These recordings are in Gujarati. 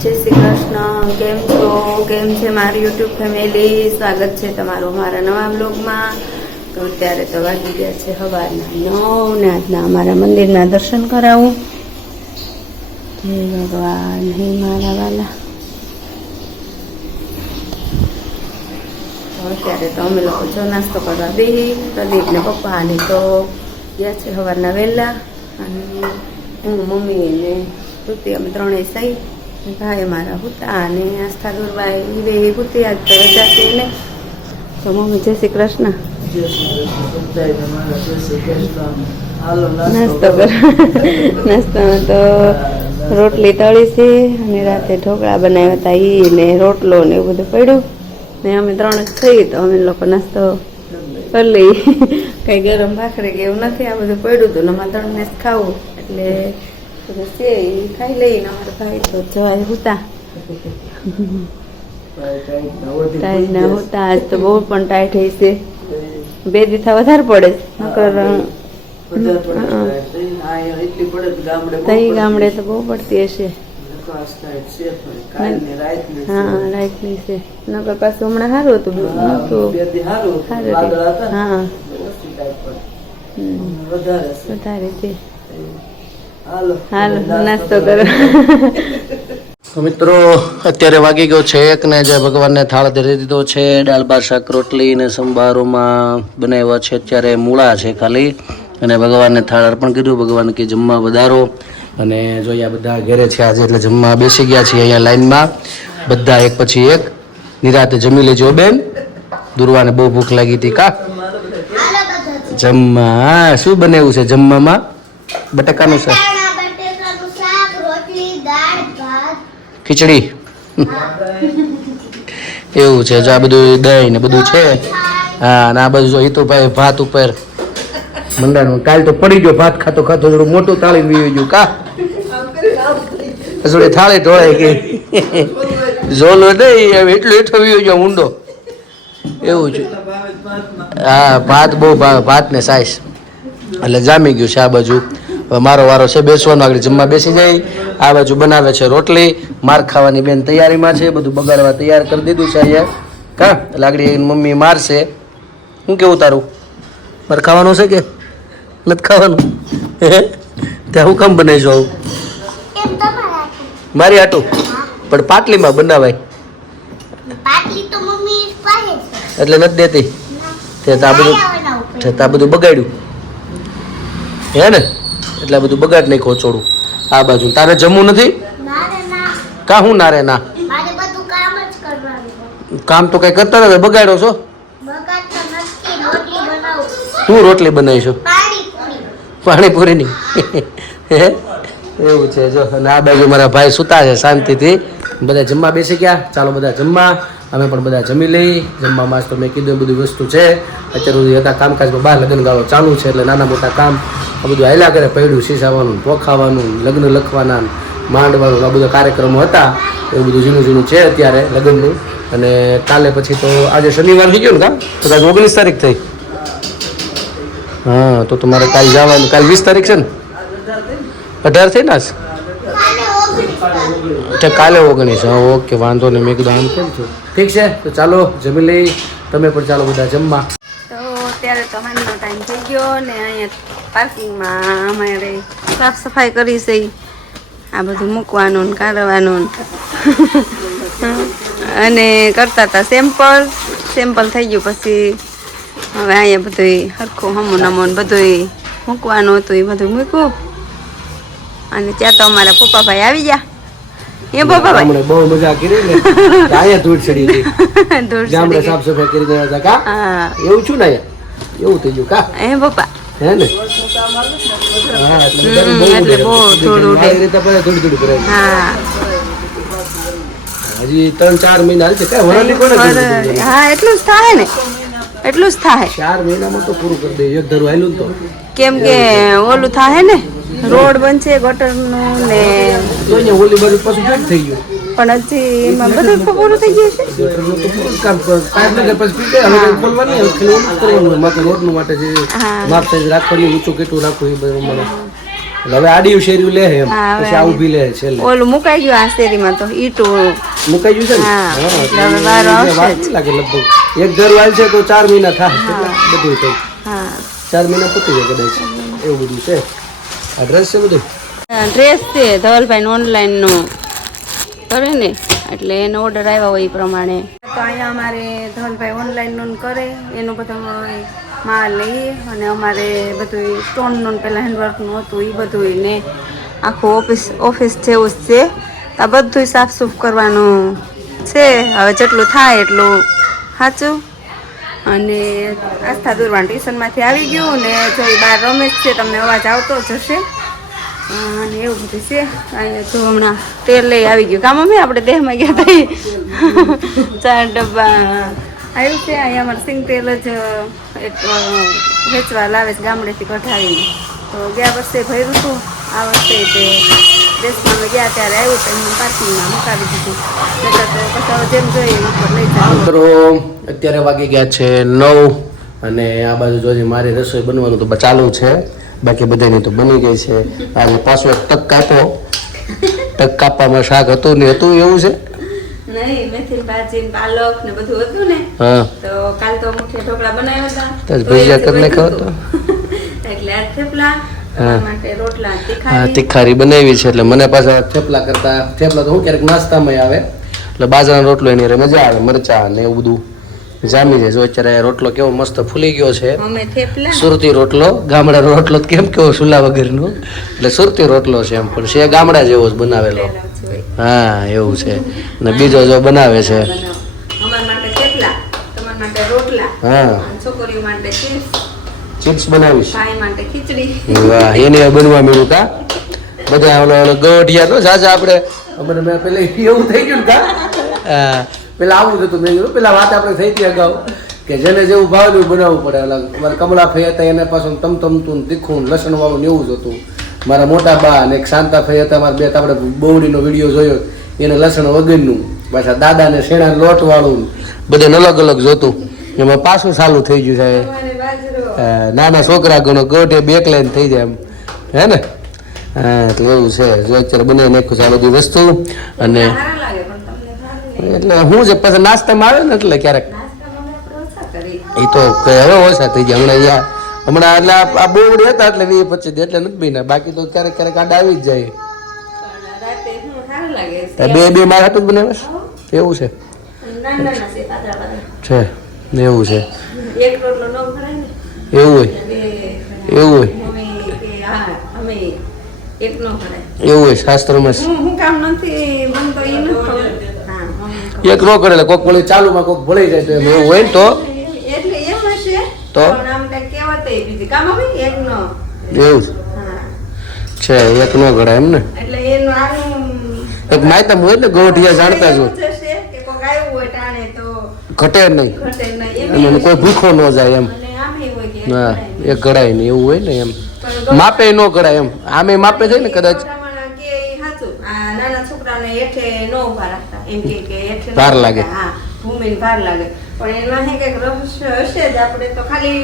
જય શ્રી કૃષ્ણ. કેમ છો? કેમ છે મારી યુટ્યુબ ફેમિલી? સ્વાગત છે તમારું મારા નવા બ્લોગમાં. તો અત્યારે તો વાગી ગયા છે સવારના 9 ને આજના અમારા મંદિરના દર્શન કરાવું. જય ભગવાન. હે મારા વાલા. તો અત્યારે તો અમે લોકો જો નાસ્તો કરવા બેહી. પ્રદીપ ને પપ્પા ને તો ગયા છે સવારના વહેલા, અને હું મમ્મી ને શ્રુતિ અમે ત્રણેય સહી. ભાઈ મારા હુતા અને આસ્થા દુર્ભાઈ બે હુતી. આજ તો રજા છે ને. તો મમ્મી જય શ્રી કૃષ્ણ. નાસ્તો કર. નાસ્તામાં તો રોટલી તળી છે અને રાતે ઢોકળા બનાવ્યા હતા એ ને રોટલો ને એવું બધું પડ્યું ને અમે ત્રણ જ થઈ. તો અમે લોકો નાસ્તો કરી લઈ. કઈ ગરમ ભાખરી કે એવું નથી, આ બધું પડ્યું હતું ને અમારે ત્રણને જ ખાવું એટલે છે એ ખાઈ લઈને અમારા ભાઈ તો જવાય હુતા. ટાઈટ ના હોતા. આજ તો બહુ પણ ટાઈટ હોય છે. 2 દિવસ વધારે પડે નકર તઈ ગામડે તો બહુ પડતી હશે. હા રાઈટની છે. નકર પાછું હમણાં સારું હતું. હા વધારે છે. હાલો નાસ્તો કરો. તો મિત્રો અત્યારે વાગી ગયો છે 1 ને જે ભગવાનને થાળ ધરી દીધો છે. દાળ ભાત શાક રોટલી ને સંભારોમાં બનાવ્યા છે અત્યારે મૂળા છે ખાલી, અને ભગવાનને થાળ અર્પણ કર્યું. ભગવાન કે જમવા વધારો. અને જોઈએ બધા ઘરે છે આજે એટલે જમવા બેસી ગયા છીએ અહીંયા લાઈનમાં બધા એક પછી એક. નિરાતે જમી લેજો બેન. દુર્વાને બહુ ભૂખ લાગી હતી કા જમવા. શું બનાવ્યું છે જમવામાં? બટાકાનું શાક, ખીચડી. એવું છે. જો આ બધું દહીં ને બધું છે. હા, અને આ બધું જો હિતુભાઈ ભાત ઉપર મંડાનું. કાલ તો પડી ગયો ભાત ખાતો ખાતો, થોડું મોટું તાળી વી ગયું કા થોડી થાળી ઢોળાઈ ગઈ. ઝોલો નહીં એટલું હેઠો વી ગયો ઊંડો. એવું છે. હા ભાત બહુ ભાત ને સાઈસ એટલે જામી ગયું છે. આ બાજુ મારો વારો છે બેસવાનો. આગળ જમવા બેસી જાય. આ બાજુ બનાવે છે રોટલી. માર ખાવાની બેન તૈયારીમાં છે. બધું બગાડવા તૈયાર કરી દીધું છે અહીંયા કા. એટલે આગળ મમ્મી મારશે. શું કેવું તારું? મારે ખાવાનું છે કે નથી ખાવાનું? ત્યાં હું કામ બનાવીશું આવું? મારી હાટું પણ પાટલીમાં બનાવાય એટલે નથી દેતી. આ બધું બગાડ્યું હે ને, એટલે આ બધું બગાડ નહીં ખોચોડું. આ બાજુ તારે જમવું નથી કા? હું ના રે ના કામ તો કઈ કરતા નથી. બગાડો છો તું? રોટલી બનાવીશું પાણીપુરીની. એવું છે. જો અને આ બાજુ મારા ભાઈ સુતા છે શાંતિથી. બધા જમવા બેસી ગયા. ચાલો બધા જમવા. અમે પણ બધા જમી લઈ. જમવામાં તો મેં કીધું બધી વસ્તુ છે. અત્યારે સુધી હતા કામકાજમાં બહાર લગ્ન ગાળો ચાલુ છે એટલે નાના મોટા કામ આ બધું હાલ્યા કરે. પડ્યું સીસાવાનું, પોખાવાનું, લગ્ન લખવાના, માંડવાનું, આ બધા કાર્યક્રમો હતા. એવું બધું ઝીણું છે અત્યારે લગ્નનું. અને કાલે પછી તો આજે શનિવાર થઈ ગયો ને કા? તો કાલે 19 તારીખ થઈ. હા તો તમારે કાલે જવાનું. કાલે 20 તારીખ છે ને? 18 થઈ ને આજ? કાલે 19. હા ઓકે વાંધો નહીં. મેં કીધું આમ કેમ છું. ઠીક છે. તો ચાલો જમી લઈ. તમે પણ ચાલો બધા જમવા. તો અત્યારે તો હાંજનો ટાઈમ થઈ ગયો ને અહીંયા પાર્કિંગમાં અમારે સાફ સફાઈ કરી છે. આ બધું મૂકવાનું ને કાઢવાનું અને કરતા હતા સેમ્પલ થઈ ગયું. પછી હવે અહીંયા બધું સરખું હમું નમું બધું મૂકવાનું હતું એ બધું મૂક્યું. અને ત્યાં તો અમારા પપ્પાભાઈ આવી ગયા. એ પપ્પાભાઈ બહુ મજા કરી ને. અહીંયા ધૂળ ચડી ગઈ. ગામડે સાફ સફાઈ કરી ગયા હતા કા? હા એવું છું ને અહીંયા એવું થઈ ગયું કા? એ પપ્પા હે ને? હા એટલે બહુ થોડું હા હજી 3-4 મહિના હાલશે. કઈ વરાળી કોને? હા એટલું જ થાય ને, એટલું જ થાય. 4 મહિનામાં તો પૂરું કરી દે. એક ધરું હાલ્યું તો કેમ કે ઓલું થાય ને, રોડ બનશે ગટરનું ને જોઈને ઓલી બાજુ પાછું ફેટ થઈ ગયું. પણ હજી એમાં બધું પૂરું થઈ ગયું છે. ગટરનું તો પૂરું કામ પાઇપને પછી પીટે હવે ખોલવાની હવે ખાલી ઓલું કરવાનું. માથે રોડનું માટે જે માપ સાઈઝ રાખવાની, ઊંચું કેટલું રાખવું એ બધું મને એટલે હવે આડી શેરીયું લે એમ હા, હવે પછી આ ઊભી લે છેલ્લે ઓલું મુકાઈ ગયું આ શેરીમાં તો ઈટું મુકાઈ ગયું છે ને હા, હા, એટલે હવે વારો એટલે વાર આવશે જ. નહીં લાગે લગભગ એક ઘર વાલ છે તો 4 મહિના થાય કેટલા બધું થઈ હા 4 મહિના પતી જાય કદાચ એવું બધું છે આ ડ્રેસ છે બધું ડ્રેસ છે ધવલભાઈ ઓનલાઈન નો કરે ને એટલે એનો ઓર્ડર આવ્યા હોય એ પ્રમાણે તો અહીંયા અમારે ધવલભાઈ ઓનલાઈન નું કરે એનું બધું માલ લઈએ અને અમારે બધું સ્ટોનનું પેલા હેન્ડવર્કનું હતું એ બધું ને આખું ઓફિસ જેવું જ છે આ બધું સાફ સૂફ કરવાનું છે હવે જેટલું થાય એટલું સાચું અને આસ્થા દુરવાન ટ્યુશનમાંથી આવી ગયું ને જો એ બહાર રમે જ છે તમને અવાજ આવતો જ હશે અને એવું બધું છે અહીંયા જો હમણાં તેલ લઈ આવી ગયું કામ અમે આપણે દેહમાં ગયા હતા 4 ડબ્બા આવ્યું છે અહીંયા અમારે સિંગ તેલ જ એક વેચવા લાવે છે ગામડેથી કઢાવીને તો ગયા વર્ષે ભર્યું હતું આ વર્ષે તે દેશમાં અમે ગયા ત્યારે આવ્યું તો એમને પાર્કિંગમાં મુકાવી દીધું નહીંતર તો પછી હવે જેમ જોઈએ ઉપર લઈ જાય મિત્રો અત્યારે વાગી ગયા છે 9 અને આ બાજુ જોજે મારી રસોઈ બનવાનું તો ચાલુ છે બાકી બધાની તો બની ગઈ છે આજે પાછો એક ટક કાપ્યો ટક કાપવામાં શાક હતું ને હતું એવું છે નહીં મેથી ભાજી પાલક ને બધું હતું ને હા તો કાલ તો મુઠ્ઠી ઢોકળા બનાવ્યા હતા તો ભજીયા કરી નાખ્યો હતો એટલે આ થેપલા તમારા માટે રોટલા હા તીખારી તીખારી બનાવી છે એટલે મને પાછા થેપલા કરતા થેપલા તો હું ક્યારેક નાસ્તામાં આવે એટલે બાજરાનો રોટલો એની હારે મજા આવે મરચા ને એવું બધું જામી જાય જો અત્યારે રોટલો કેવો મસ્ત ફૂલી ગયો છે અમે થેપલા સુરતી રોટલો ગામડાનો રોટલો તો કેમ કેવો સુલા વગરનો એટલે સુરતી રોટલો છે એમ પણ છે ગામડા જેવો જ બનાવેલો હા એવું છે ને બીજો જો બનાવે છે અમારા માટે થેપલા તમારા માટે રોટલા હા અને છોકરીઓ માટે ચિપ્સ ચિપ્સ બનાવીશ ભાઈ માટે ખીચડી વાહ એની હવે બનવા મળ્યું કા બધા ઓલો ગોઠિયા તો જાજા આપણે અમારે મેં પેલા એવું થઈ ગયું ને કા પેલા આવું જ હતું મેં કીધું પેલા વાત આપણે થઈ હતી અગાઉ કે જેને જેવું ભાવ એવું બનાવવું પડે ઓલા અમારા કમલા ફઈ હતા એને પાછું તમતમતું તીખું લસણ વાળું ને એવું જ હતું મારા મોટા બા અને એક શાંતા ફઈ હતા મારા બે આપણે બહુડીનો વિડીયો જોયો એને લસણ વગરનું પાછા દાદાને શેણા લોટ વાળું બધાને અલગ અલગ જોતું એમાં પાછું ચાલુ થઈ ગયું છે અમારે બાજરો નાના છોકરા ગણો ગોઠે બેક લાઈન થઈ જાય એમ હે ને હા એટલે એવું છે જો અત્યારે બનાવી નાખ્યું છે આ બધી વસ્તુ અને સારા લાગે પણ તમને ભાવે નહીં. એટલે હું છે પછી નાસ્તામાં આવે ને એટલે ક્યારેક નાસ્તામાં અમે આપણે ઓછા કરી એ તો હવે ઓછા થઈ ગયા હમણાં એટલે આ બોવડી હતા એટલે 20-25 એટલે નથી બીના બાકી તો ક્યારેક ક્યારેક આડા આવી જ જાય પણ રાતે શું સારું લાગે છે બે મારા હાથું જ બનાવે છે એવું છે નાના નાના છે પાતળા પાતળા છે ને એવું છે એક રોટલો ન ભરાય ને એવું હોય બે એવું હોય મમ્મી કે હા અમે એક ન ભરાય એવું હોય શાસ્ત્રોમાં હું કામ નથી બનતો એ નથી ખબર. હા મમ્મી એક નો કરે એટલે કોક વળી ચાલુમાં કોક ભળી જાય તો એમ એવું હોય ને તો એટલે એમ હશે તો? પણ આમ કઈ કહેવત એ બીજી કામ મમ્મી એક નો એવું હા છે એક નો ગળાય એમ ને એટલે એનું આનું એક માયતમ હોય ને ગોઠિયા જાણતા જ એવું હોય જ હશે કે કોક આવ્યું હોય ટાણે તો ઘટે નહીં ઘટે નહીં અને કોઈ ભૂખો ન જાય એમ અને આમે હોય કે હા એક ગળાય નહીં એવું હોય ને એમ માપે ન ગળાય એમ આમે માપે જાય ને કદાચ પ્રમાણે કે ઈ હાચું. આ નાના છોકરાને હેઠે ન ઉભા રાખતા એમ કે હેઠે ન ભાર ઉભા લાગે. રાખતા. હા ભૂમિને ભાર લાગે પણ એમાં હે કંઈક રહસ્ય હશે જ આપણે તો ખાલી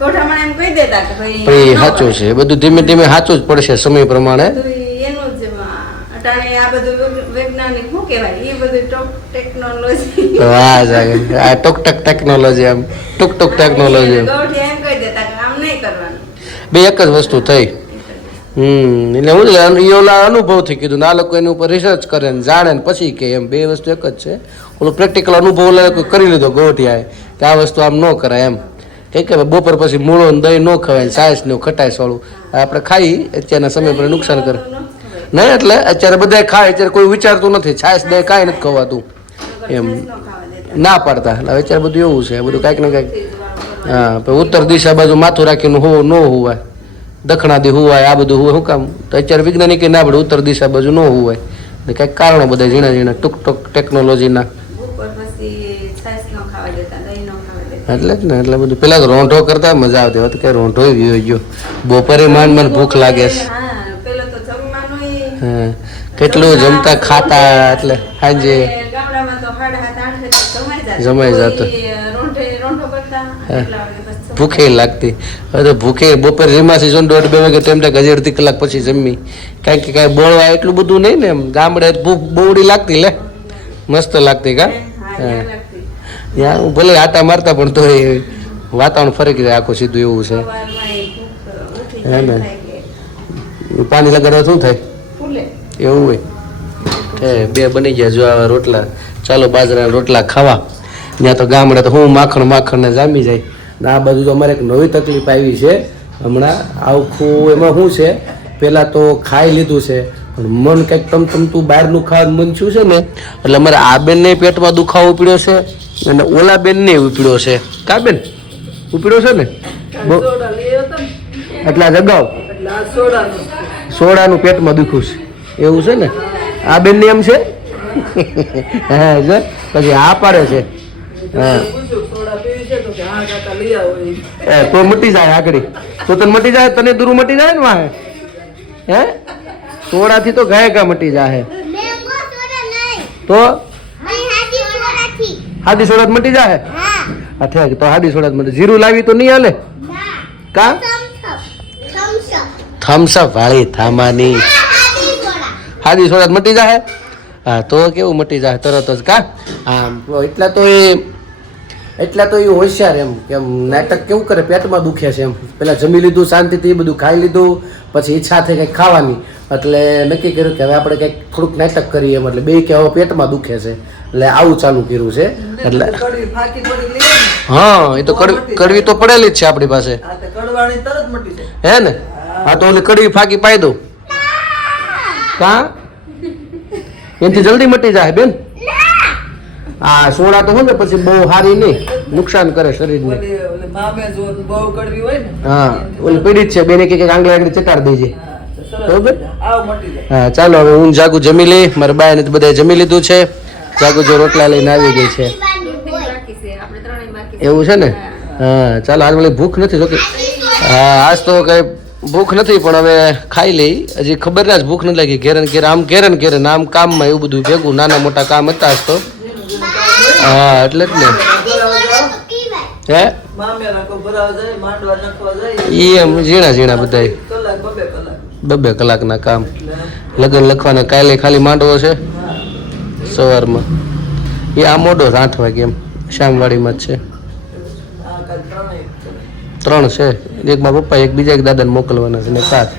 ગોઠામણ એમ કહી દેતા કે ભાઈ પણ એ ન સાચું કરાય. છે બધું ધીમે ધીમે સાચું જ પડશે સમય પ્રમાણે બધું એનું જ અટાણે આ બધું વૈજ્ઞાનિક શું કહેવાય એ બધું ટેકનોલોજી વાહ જાગે આ ટોક ટેકનોલોજી એમ ટુક ટેકનોલોજી એમ ગૌઠી એમ કહી દેતા કે આમ નહીં કરવાનું બે એક જ વસ્તુ થઈ એટલે હું એ ઓલા અનુભવથી કીધું ને આ લોકો એની ઉપર રિસર્ચ કરે ને જાણે ને પછી કે એમ બે વસ્તુ એક જ છે ઓલો પ્રેક્ટિકલ અનુભવ ઓલા લોકોએ કરી લીધો ગોઠિયાએ કે આ વસ્તુ આમ ન કરાય એમ કે બપોર પછી મૂળો ને દહીં ન ખવાય ને સાયસ ને ખટાઈસ વાળું આપણે ખાઈ અત્યારના સમય પર નુકસાન કરે નહીં એટલે અત્યારે બધા ખાય અત્યારે કોઈ વિચારતું નથી છાશ દહીં કાંઈ નથી ખવાતું એમ ના પાડતા એટલે હવે અત્યારે બધું એવું છે બધું કાંઈક ને કાંઈક હા પછી ઉત્તર દિશા બાજુ માથું રાખીને હોવું ન હોવાય દક્ષિણાદી હોવાય આ બધું હોય શું કામ તો અત્યારે વૈજ્ઞાનિક ના પડે ઉત્તર દિશા બાજુ ન હોવાય એટલે કાંઈક કારણો બધા ઝીણા ઝીણા ટૂંક ટેકનોલોજીના ઉપર પછી છાશ ન ખાવા દેતા દહીં ન ખાવા દેતા એટલે જ ને એટલે બધું પેલા તો રોંઢો કરતા મજા આવતી હવે તો કઈ રોંઢો ગયો બપોરે માંડ ભૂખ લાગે છે હા પેલો તો જમવાનું હા કેટલું જમતા ખાતા એટલે સાંજે ગામડામાં તો 7:30-8 જમાઈ જતું. રોંઢો કરતા એટલા વાગે પછી ભૂખે લાગતી. હવે તો ભૂખે બપોરે જમ્યાથી જો 1:30-2 વાગે ટાઈમ થાય, હજી અડધી કલાક પછી જમી. કારણ કે કાંઈ બોળવા એટલું બધું નહીં ને, એમ ગામડે ભૂખ બહુડી લાગતી લે, મસ્ત લાગતી કા. ત્યાં હું ભલે આટા મારતા પણ તો વાતાવરણ ફરી જાય આખું સીધું એવું છે. હે ને પાણી લગાડવા શું થાય એવું હોય. બે બની ગયા જો આવા રોટલા. ચાલો બાજરાના રોટલા ખાવા. ત્યાં તો ગામડે તો હું માખણ ને જામી જાય. આ બાજુ તો અમારે એક નવી તકલીફ આવી છે હમણાં. આખું એમાં શું છે, પહેલાં તો ખાઈ લીધું છે પણ મન કંઈક તમતું બહારનું ખાવાનું મન છું છે ને, એટલે અમારે આ બેનને પેટમાં દુખાવો ઉપડ્યો છે અને ઓલા બેનને ઉપડ્યો છે. કા બેન ઉપડ્યો છે ને એટલે આ જગાવ સોડાનું પેટમાં દુખ્યું છે એવું છે ને. આ બેનને એમ છે હા જો પછી આ પાડે છે. હા તો મટી જાય આગળ, તો તને મટી જાય, તને દૂર મટી જાય ને વાહે. હે સોડાથી તો ગયા મટી જાય તો હાદી સોડા મટી જાય. અચ્છા તો હાદી સોડા મટી. જીરું લાવી તો નહીં હાલે કા. થમ્સઅપ વાળી થામાની હાદી સોડા મટી જાય. હા તો કેવું મટી જાય તરત જ કા. આમ એટલા તો એ હોશિયાર એમ કેમ નાટક કેવું કરે, પેટમાં દુખે છે એમ. પેલા જમી લીધું શાંતિથી, બધું ખાઈ લીધું, પછી ઈચ્છા થઈ કંઈક ખાવાની, એટલે નક્કી કર્યું કે હવે આપણે કંઈક થોડુંક નાટક કરીએ એમ. એટલે બે કે હવે પેટમાં દુખે છે એટલે આવું ચાલુ કર્યું છે. એટલે હા એ તો કડવી તો પડેલી જ છે આપણી પાસે. હે ને હા તો ઓલી કડવી ફાકી પાઈ દઉં કા, એનાથી જલ્દી મટી જાય બેન. હા સોડા તો હોય ને પછી બહુ સારી નહીં, નુકસાન કરે શરીરને. હા ઓલી પીડી જ છે બેને કે આંગળી આંગળી ચટાડી દેજે બરોબર. હા ચાલો હવે હું જાગુ જમી લઈ. મારા બાને તો બધા જમી લીધું છે. જાગુ જો રોટલા લઈને આવી ગઈ છે એવું છે ને. હા ચાલો આજ મને ભૂખ નથી જોકે. હા આજ તો કઈ ભૂખ નથી પણ હવે ખાઈ લઈ. હજી ખબર ના જ ભૂખ નથી લાગી. ઘેરે આમ કામમાં એવું બધું ભેગું નાના મોટા કામ હતા જ તો. હા એટલે જ ને. હે ઈ એમ ઝીણા બધા 2 કલાકના કામ. લગ્ન લખવાના કાલે ખાલી માંડવો છે સવારમાં. એ આ મોડો 8 વાગે એમ શામવાડીમાં જ છે. 3 છે, એક મારા પપ્પા એક બીજા એક દાદાને મોકલવાના છે ને 7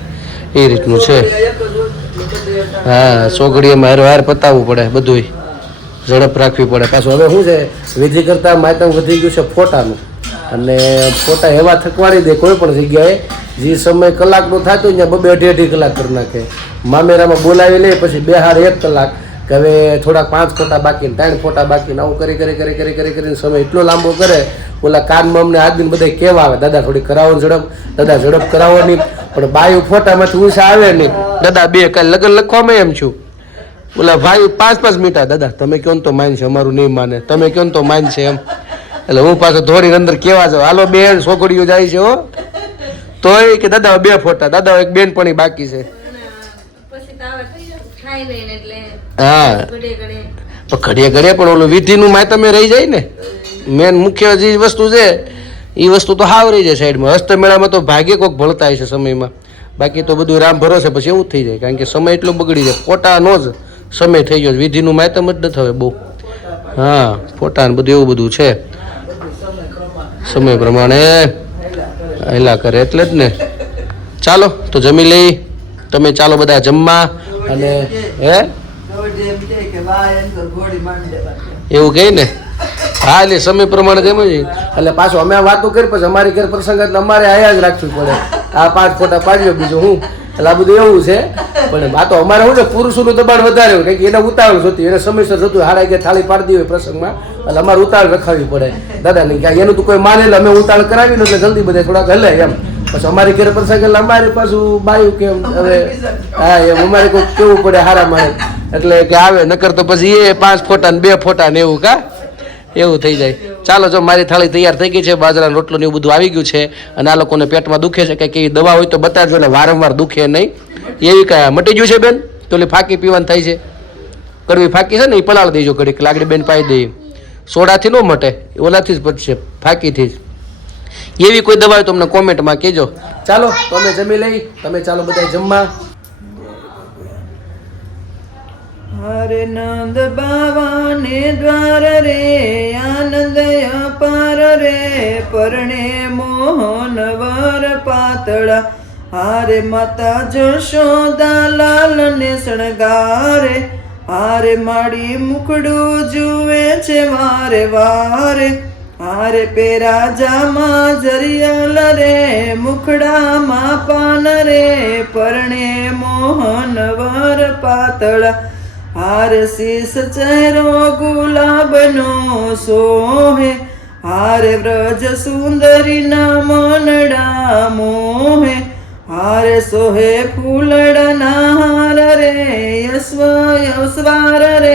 એ રીતનું છે. હા સોગડીએમાં હાર પતાવવું પડે, બધું ઝડપ રાખવી પડે. પાછું હવે શું છે વિધિ કરતા માયતમ વધી ગયું છે ફોટાનું, અને ફોટા એવા થકવાડી દે કોઈ પણ જગ્યાએ જે સમય કલાકનું થતું ત્યાં 2-2.5 કલાક કરી નાખે. મામેરામાં બોલાવી લે પછી 2-1 કલાક કે હવે થોડાક 5 ફોટા બાકી, 3 ફોટા બાકી, આવું કરીને સમય એટલો લાંબો કરે. ઓલા કાનમાં અમને આજની બધા કેવા આવે, દાદા થોડી કરાવો ઝડપ, દાદા ઝડપ કરાવો નહીં. પણ બાયું ફોટામાંથી ઊંચા આવે નહીં. દાદા 2 કાલે લગ્ન લખવામાં એમ છું. ઓલા ભાઈ 5-5 મિનિટ, દાદા તમે કહો ને તો માન છે, અમારું નહીં માને, તમે કહો ને તો માન છે એમ. એટલે હું પાછો ધોરી અંદર કેવા જાઉં, હાલો 2 છોકરીઓ જાય છે હો, તોય કે દાદા 2 ફોટા, દાદા એક બેનપણી બાકી છે. હા ઘડીએ પણ ઓલું વિધિનું માયતમે રહી જાય ને. મેન મુખ્ય જે વસ્તુ છે એ વસ્તુ તો હાવ રહી જાય સાઈડમાં. હસ્તમેળામાં તો ભાગ્ય કોઈક ભળતા હશે સમયમાં, બાકી તો બધું રામ ભરોસે પછી એવું થઈ જાય. કારણ કે સમય એટલો બગડી જાય, ફોટાનો જ સમય થઈ ગયો. વિધિનું માયતમ જ નથી હવે બહુ. હા ફોટા ને બધું એવું બધું છે, સમય પ્રમાણે હેલા કરે એટલે જ ને. ચાલો તો જમી લઈ, તમે ચાલો બધા જમવા. અને હે એવું કહે ને. હા એટલે સમય પ્રમાણે તેમ જ. એટલે પાછું અમે વાતો કરી પછી અમારી ઘર પ્રસંગ એટલે અમારે આયા જ રાખવું પડે. આ 5 ફોટા પાડ્યો બીજું હું, એટલે આ બધું એવું છે. પણ આ તો અમારે શું છે પુરુષોનું દબાણ વધારે હોય, કારણ કે એને ઉતાવળ જોતી, એને સમયસર જોતું. 11:30 થાળી પાડી હોય પ્રસંગમાં, એટલે અમારે ઉતાવળ રખાવી પડે દાદા નહીં. એનું તો કોઈ માને એટલે અમે ઉતાવળ કરાવી ને એટલે જલ્દી બધા થોડાક હલે એમ. પછી અમારી ઘરે પ્રસંગ એટલે અમારે પાછું બાયું કેમ હવે હા એમ અમારે કોઈ કેવું પડે હારા મારે એટલે કે આવે. નકર તો પછી એ 5 ફોટા ને 2 ફોટા ને એવું કા એવું થઈ જાય. ચાલો જો મારી થાળી તૈયાર થઈ ગઈ છે, બાજરાનો રોટલો ને એવું બધું આવી ગયું છે. અને આ લોકોને પેટમાં દુખે છે, કંઈક એવી દવા હોય તો બતાવજો ને વારંવાર દુખે નહીં. એવી કાંઈ મટી ગયું છે બેન? તો ઓલી ફાકી પીવાનું થાય છે, કડવી ફાકી છે ને એ પલાળ દેજો ઘડીક, લાગડી બેન પાઈ દઈએ. સોડાથી ન મટે, ઓલાથી જ પટશે, ફાકીથી જ. એવી કોઈ દવા હોય તો અમને કોમેન્ટમાં કહેજો. ચાલો તો અમે જમી લઈ, તમે ચાલો બધા જમવા. હરે નંદ બાવાને દ્વાર રે આનંદ અપાર રે પરણે મોહન વર પાતળા હારે માતા જશોદા લાલ ને શણગારે હારે માડી મુખડું જુએ છે વારે વારે હારે પેરા જામા જરિયલ રે મુખડામાં પાન રે પરણે મોહન વર પાતળા હારે શીશ ચહેરો ગુલાબનો સોહે હારે વ્રજ સુંદરી ના મનડા મોહે હારે સોહે ફૂલડના હાર રે યસ્વાર રે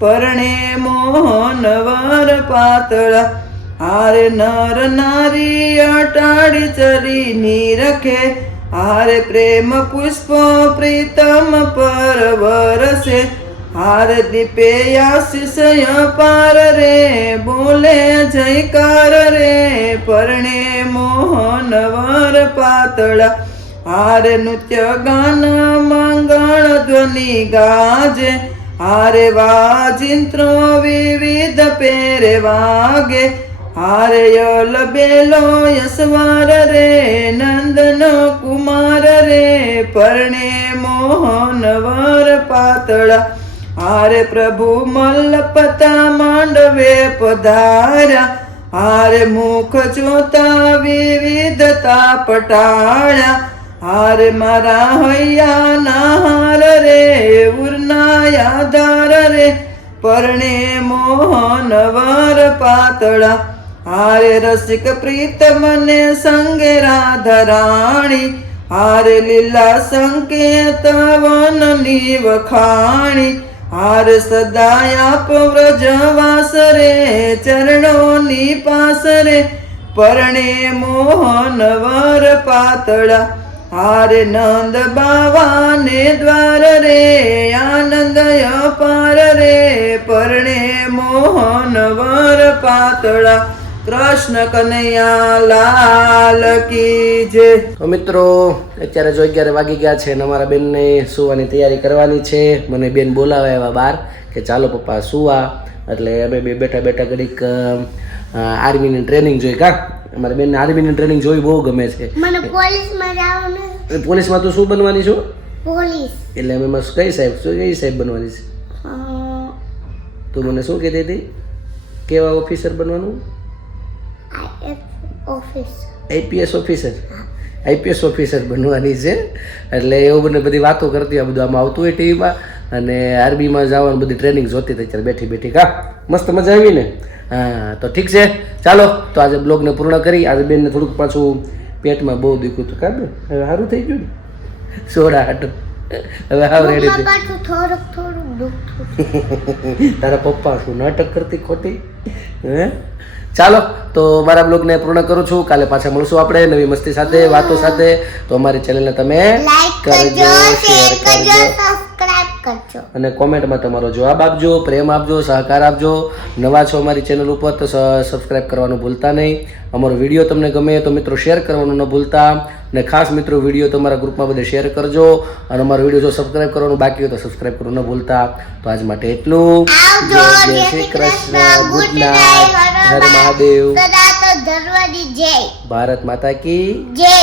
પરણે મોહન વર પાતળા હારે નર નારી અટાડી ચરી નીરખે હારે પ્રેમ પુષ્પ પ્રીતમ પર વરસે હારે દીપે આશિષ પાર રે બોલે જયકાર રે પરણે મોહન વર પાતળા હારે નૃત્ય ગાન મંગળ ધ્વનિ ગાજે હારે વાજિંત્રો વિવિધ પેરે વાગે હારે યલ બેલો યસવાર રે નંદન કુમાર રે પરણે મોહન વર પાતળા હારે પ્રભુ મલ્લપતા માંડવે પધાર્યા હારે મુખ જોતા વિવિધતા પટાળ્યા હારે મારા હૈયાના હાર રે ઉરના આધાર રે પરણે મોહન વર પાતળા હારે રસિક પ્રીતમ ને સંગે રાધરાણી હારે લીલા સંકેત વનની વખાણી હારે સદાયાપ વ્રજવાસ રે ચરણોની પાસ રે પરણે મોહન વર પાતળા હારે નંદ બાવાને દ્વાર રે આનંદ અપાર રે પરણે મોહન વર પાતળા કૃષ્ણ કનૈયા લાલ કી જય. તો મિત્રો અત્યારે જો 11 વાગી ગયા છે અને અમારા બેનને સુવાની તૈયારી કરવાની છે. મને બેન બોલાવે એવા બહાર કે ચાલો પપ્પા સુવા, એટલે અમે બે બેઠા બેઠા ઘડીક આર્મીની ટ્રેનિંગ જોઈ. કા અમારા બેનને આર્મીની ટ્રેનિંગ જોઈ બહુ ગમે છે. મને પોલીસમાં જવાનું. પોલીસમાં તું શું બનવાની છો? પોલીસ. એટલે અમે કઈ સાહેબ બનવાની છે? તું મને શું કહેતી હતી? કેવા ઓફિસર બનવાનું? IPS officer. આઈપીએસ ઓફિસર બનવાની છે. એટલે એવું બધે બધી વાતો કરતી આ બધું આમાં આવતું હોય ટીવીમાં, અને આર્મીમાં જવાનું બધી ટ્રેનિંગ જોતી હતી અત્યારે બેઠી બેઠી. કા મસ્ત મજા આવી ને? હા તો ઠીક છે, ચાલો તો આજે બ્લોગને પૂર્ણ કરી. આજે બેનને થોડુંક પાછું પેટમાં બહુ દુખ્યું હતું. કા બેન હવે સારું થઈ ગયું ને? સોડા હાટું હવે હાવ રેડી થઈ. થોડુંક દુખતું. તારા પપ્પા શું નાટક કરતી ખોટી? હે ચાલો તો મારા બ્લોગને પૂર્ણ કરું છું. કાલે પાછા મળશું આપણે નવી મસ્તી સાથે, વાતો સાથે. તો અમારી ચેનલને તમે લાઈક કરજો, શેર કરજો, સબસ્ક્રાઇબ કરજો અને કોમેન્ટમાં તમારો જવાબ આપજો, પ્રેમ આપજો, સહકાર આપજો. નવા છો અમારી ચેનલ ઉપર તો સબસ્ક્રાઇબ કરવાનું ભૂલતા નહીં. અમારો વિડીયો તમને ગમે તો મિત્રો શેર કરવાનું ન ભૂલતા. અને ખાસ મિત્રો વિડીયો તમારા ગ્રુપમાં બધે શેર કરજો. અને અમારો વિડીયો જો સબસ્ક્રાઇબ કરવાનું બાકી હોય તો સબસ્ક્રાઇબ કરવાનું ન ભૂલતા. તો આજ માટે એટલું. જય શ્રી કૃષ્ણ, ગુડ નાઇટ, હર મહાદેવ, સદા તો ધર્મની જય, ભારત માતા કી જય.